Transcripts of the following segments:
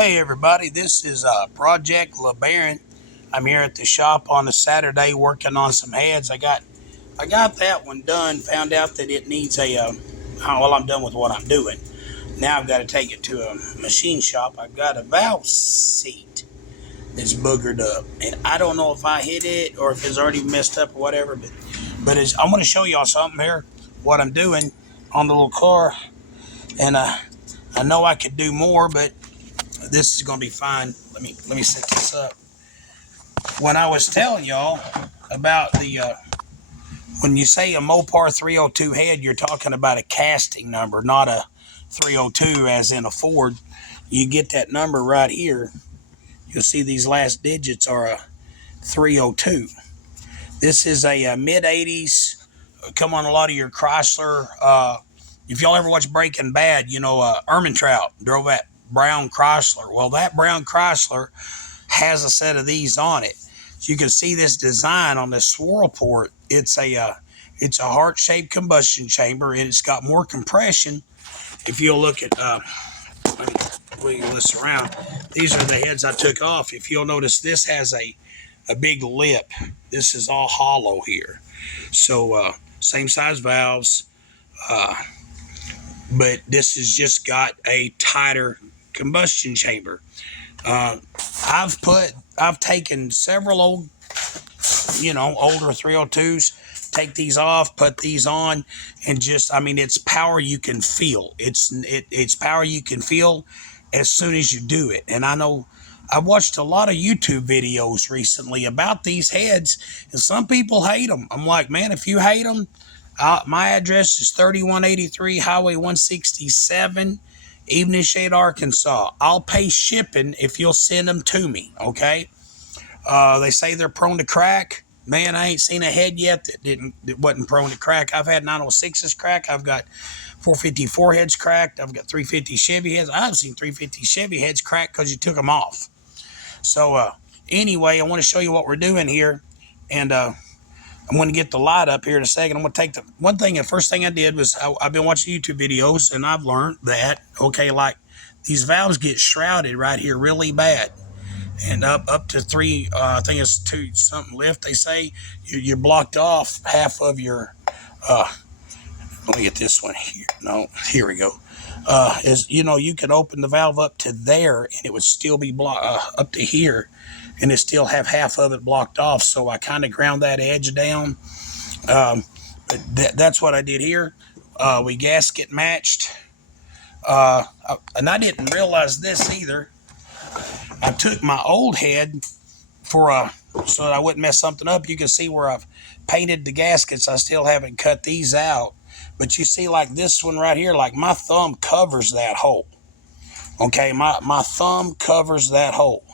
Hey everybody, this is Project LeBaron. I'm here at the shop on a Saturday working on some heads. I got that one done. Found out that it needs well, I'm done with what I'm doing. Now I've got to take it to a machine shop. I've got a valve seat that's boogered up, and I don't know if I hit it or if it's already messed up or whatever. But I'm going to show y'all something here. What I'm doing on the little car, and I know I could do more, but this is going to be fine. Let me set this up. When I was telling y'all about when you say a Mopar 302 head, you're talking about a casting number, not a 302 as in a Ford. You get that number right here. You'll see these last digits are a 302. This is a mid 80s. Come on, a lot of your Chrysler. If y'all ever watch Breaking Bad, Ermintrout drove that brown Chrysler. Well, that brown Chrysler has a set of these on it. So you can see this design on the swirl port. It's a heart-shaped combustion chamber, and it's got more compression. If you'll look at, let me wiggle this around. These are the heads I took off. If you'll notice, this has a big lip. This is all hollow here. So same size valves, but this has just got a tighter combustion chamber. I've taken several older 302s, take these off, put these on, and it's power you can feel. It's power you can feel as soon as you do it. And I know I've watched a lot of YouTube videos recently about these heads, and some people hate them. I'm like, man, if you hate them, my address is 3183 Highway 167. Evening Shade, Arkansas. I'll pay shipping if you'll send them to me, okay? They say they're prone to crack. Man, I ain't seen a head yet that wasn't prone to crack. I've had 906s crack. I've got 454 heads cracked. I've got 350 Chevy heads. I've seen 350 Chevy heads cracked because you took them off. So anyway, I want to show you what we're doing here, and I'm going to get the light up here in a second. I'm going to take the first thing I did was I've been watching YouTube videos, and I've learned that, okay, like these valves get shrouded right here really bad. And up to three, I think it's two something lift, they say, you're blocked off half of your, let me get this one here. No, here we go. You can open the valve up to there, and it would still be blocked up to here, and it still have half of it blocked off. So I kind of ground that edge down. But that's what I did here. We gasket matched. And I didn't realize this either. I took my old head so that I wouldn't mess something up. You can see where I've painted the gaskets. I still haven't cut these out. But you see, like this one right here, like my thumb covers that hole. Okay, my thumb covers that hole.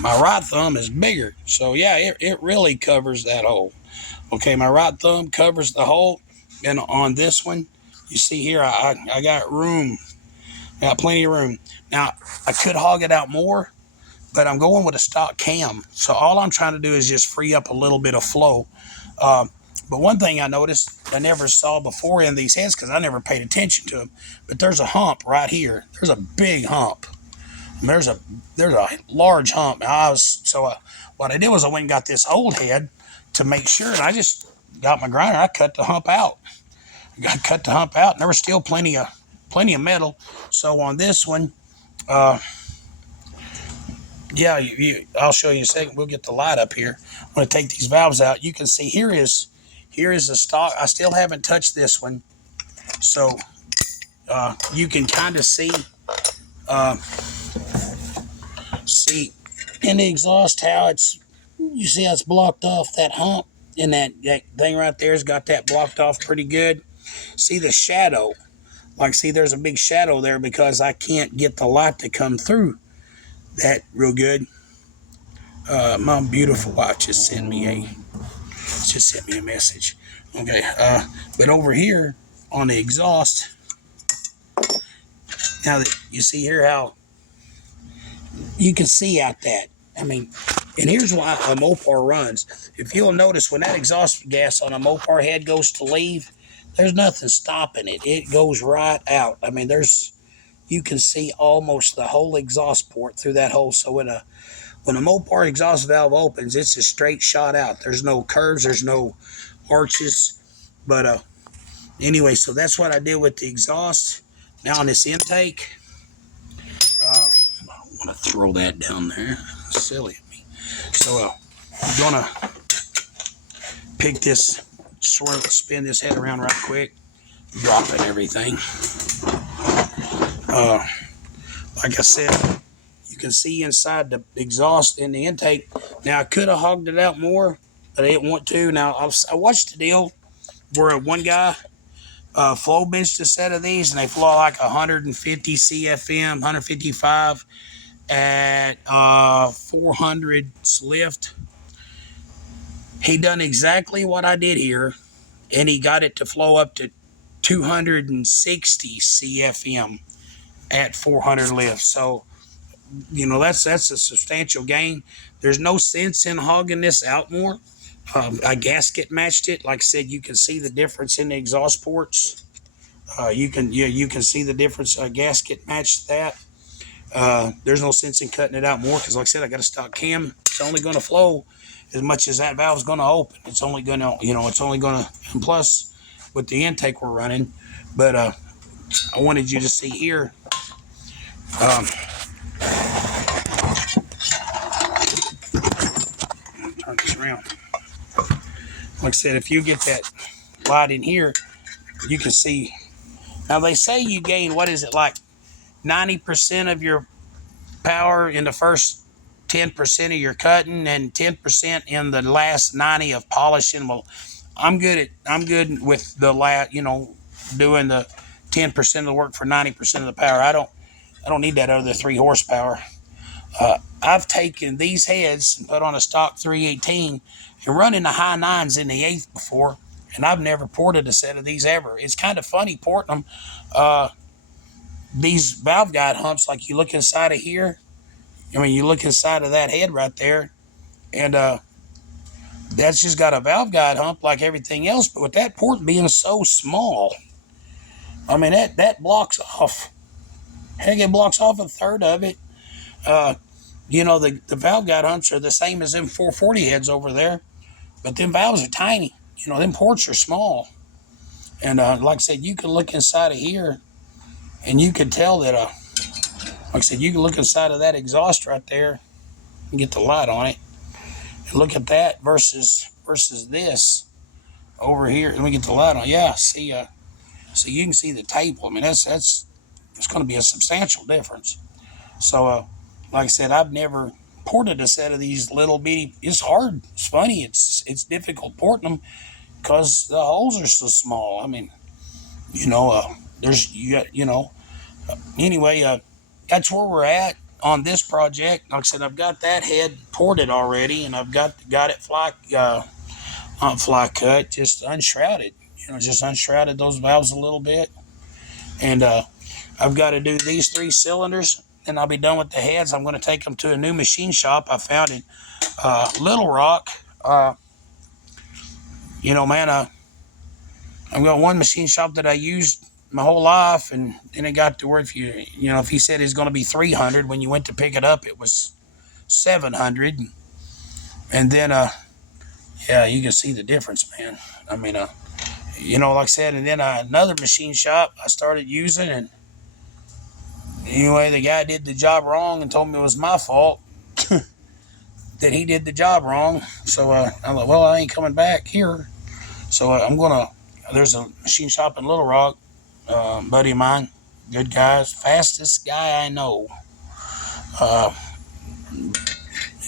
My right thumb is bigger. So yeah, it really covers that hole. Okay, my right thumb covers the hole. And on this one, you see here, I got room. Got plenty of room. Now, I could hog it out more, but I'm going with a stock cam. So all I'm trying to do is just free up a little bit of flow. But one thing I noticed I never saw before in these heads, because I never paid attention to them, but there's a hump right here. There's a big hump. There's a large hump. What I did was I went and got this old head to make sure, and I just got my grinder. I cut the hump out. And there was still plenty of metal. So on this one, I'll show you in a second. We'll get the light up here. I'm going to take these valves out. You can see here is the stock. I still haven't touched this one, so you can kind of see in the exhaust how you see how it's blocked off, that hump, and that thing right there's got that blocked off pretty good. See the shadow. There's a big shadow there because I can't get the light to come through that real good. My beautiful wife just sent me a message. Okay, but over here on the exhaust, now that you see here how you can see out that. And here's why a Mopar runs. If you'll notice, when that exhaust gas on a Mopar head goes to leave, there's nothing stopping it. It goes right out. you can see almost the whole exhaust port through that hole. So when a Mopar exhaust valve opens, it's a straight shot out. There's no curves, there's no arches. But anyway, so that's what I did with the exhaust. Now on this intake, I want to throw that down there. Silly of me. So I'm gonna pick this, spin this head around right quick, drop it, everything. Like I said, you can see inside the exhaust in the intake. Now I could have hogged it out more, but I didn't want to. Now I watched the deal where one guy flow benched a set of these, and they flow like 150 CFM, 155 at 400 lift. He done exactly what I did here, and he got it to flow up to 260 CFM at 400 lift. So, that's a substantial gain. There's no sense in hogging this out more. I gasket matched it. Like I said, you can see the difference in the exhaust ports. You can see the difference. Gasket matched that. There's no sense in cutting it out more because, like I said, I got a stock cam. It's only going to flow as much as that valve's going to open. It's only going to, and plus with the intake we're running. But I wanted you to see here. Turn this around. Like I said, if you get that light in here, you can see. Now they say you gain, what is it, like 90% of your power in the first 10% of your cutting and 10% in the last 90 of polishing. Well, I'm good with the doing the 10% of the work for 90% of the power. I don't need that other 3 horsepower. I've taken these heads and put on a stock 318 and run in the high 9s in the 8th before, and I've never ported a set of these ever. It's kind of funny porting them. These valve guide humps, like you look inside of here, you look inside of that head right there, and that's just got a valve guide hump like everything else, but with that port being so small, that blocks off. Heck, it blocks off a third of it. The valve guide humps are the same as them 440 heads over there, but them valves are tiny. Them ports are small. And like I said, you can look inside of here, and you can tell that, like I said, you can look inside of that exhaust right there and get the light on it. And look at that versus this over here. Let me get the light on. Yeah, see, so you can see the table. That's going to be a substantial difference. So, like I said, I've never ported a set of these little bitty. It's hard. It's funny. It's difficult porting them because the holes are so small. Anyway, that's where we're at on this project. Like I said, I've got that head ported already, and I've got it not fly cut, just unshrouded. Just unshrouded those valves a little bit, and I've got to do these 3 cylinders, and I'll be done with the heads. I'm going to take them to a new machine shop I found in Little Rock. I've got one machine shop that I used my whole life, and then it got to where if he said it's going to be 300, when you went to pick it up, it was 700, and then yeah, you can see the difference, man. Like I said, and then another machine shop I started using, and anyway, the guy did the job wrong and told me it was my fault that he did the job wrong. So I'm like, well, I ain't coming back here. So there's a machine shop in Little Rock, buddy of mine, good guy, fastest guy I know.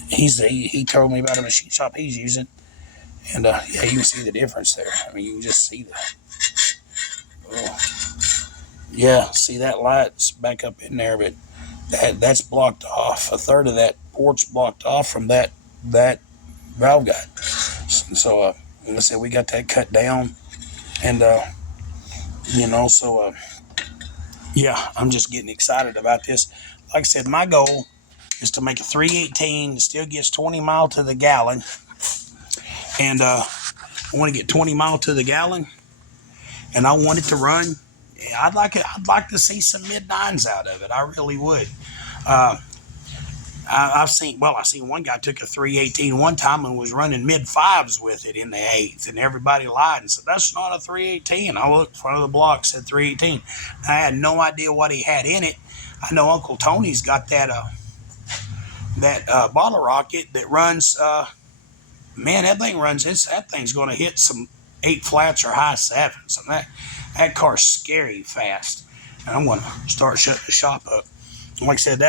He told me about a machine shop he's using, and yeah, you can see the difference there. You can just see that. Yeah, see that light's back up in there, but that's blocked off. A third of that port's blocked off from that valve guide. So like I said, we got that cut down, and yeah, I'm just getting excited about this. Like I said, my goal is to make a 318 that still gets 20 miles to the gallon, and I want to get 20 miles to the gallon, and I want it to run I'd like to see some mid nines out of it. I really would. Uh, I seen one guy took a 318 one time and was running mid fives with it in the eighth, and everybody lied and said that's not a 318. I looked in front of the block, said 318. I had no idea what he had in it. I know Uncle Tony's got that bottle rocket that runs. Man, that thing runs. That thing's going to hit some eight flats or high sevens. And that car's scary fast. And I'm going to start shutting the shop up. Like I said,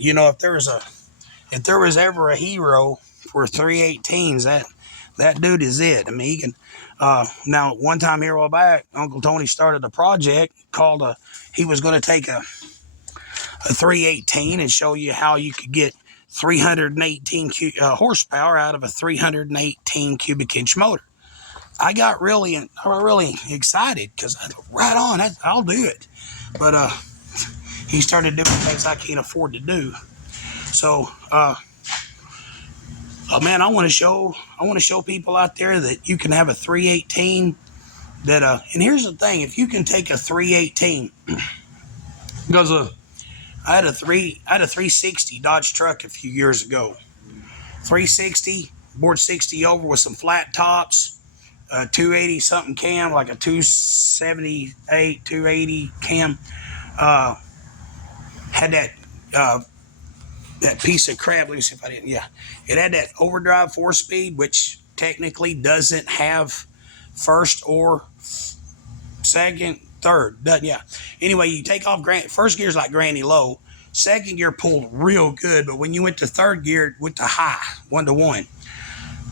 if there was ever a hero for 318s, that dude is it. I mean, he can. Now, one time here a while back, Uncle Tony started a project called he was going to take a 318 and show you how you could get 318 horsepower out of a 318 cubic inch motor. I got really excited because right on, I'll do it. But he started doing things I can't afford to do. So, man, I want to show people out there that you can have a 318 that and here's the thing, if you can take a 318 because I had a 360 Dodge truck a few years ago. 360, board 60 over with some flat tops, 280 something cam, like a 278, 280 cam. Had that piece of crap. Let me see if I didn't. Yeah, it had that overdrive 4-speed, which technically doesn't have first or second, third. Doesn't, yeah. Anyway, you take off first gear's like granny low. Second gear pulled real good, but when you went to third gear, it went to high, 1-to-1.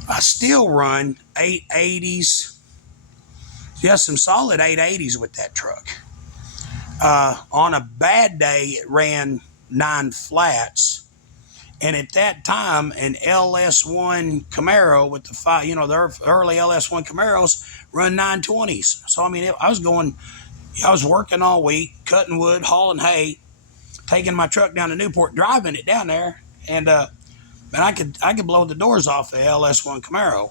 I still run 880s. Yeah, some solid 880s with that truck. On a bad day, it ran 9 flats. And at that time, an LS1 Camaro with the the early LS1 Camaros run 920s. So, I mean, I was working all week, cutting wood, hauling hay, taking my truck down to Newport, driving it down there, and I could blow the doors off the LS1 Camaro.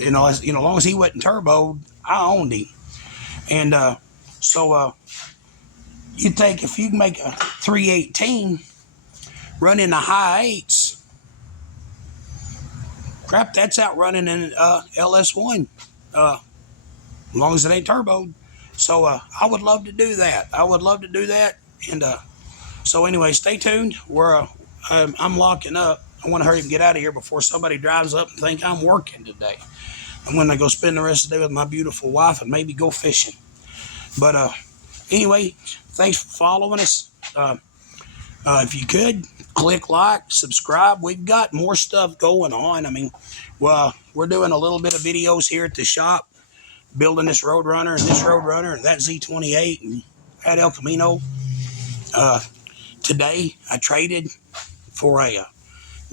As long as he wasn't turboed, I owned him. And so you think if you can make a 318 run in the high eights, crap, that's out running an LS1, as long as it ain't turboed. So I would love to do that. And so anyway, stay tuned. I'm locking up. I want to hurry and get out of here before somebody drives up and think I'm working today. I'm going to go spend the rest of the day with my beautiful wife and maybe go fishing. But anyway, thanks for following us. If you could, click like, subscribe. We've got more stuff going on. I mean, well, we're doing a little bit of videos here at the shop, building this Roadrunner and that Z28 and that El Camino. Today, I traded for a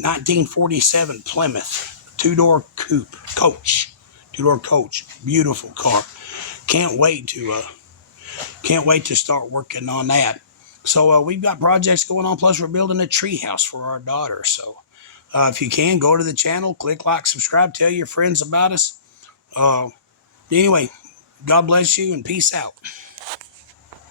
1947 Plymouth two-door coach. Beautiful car. Can't wait to start working on that. So we've got projects going on. Plus, we're building a tree house for our daughter. So if you can, go to the channel, click like, subscribe, tell your friends about us. Anyway, God bless you and peace out.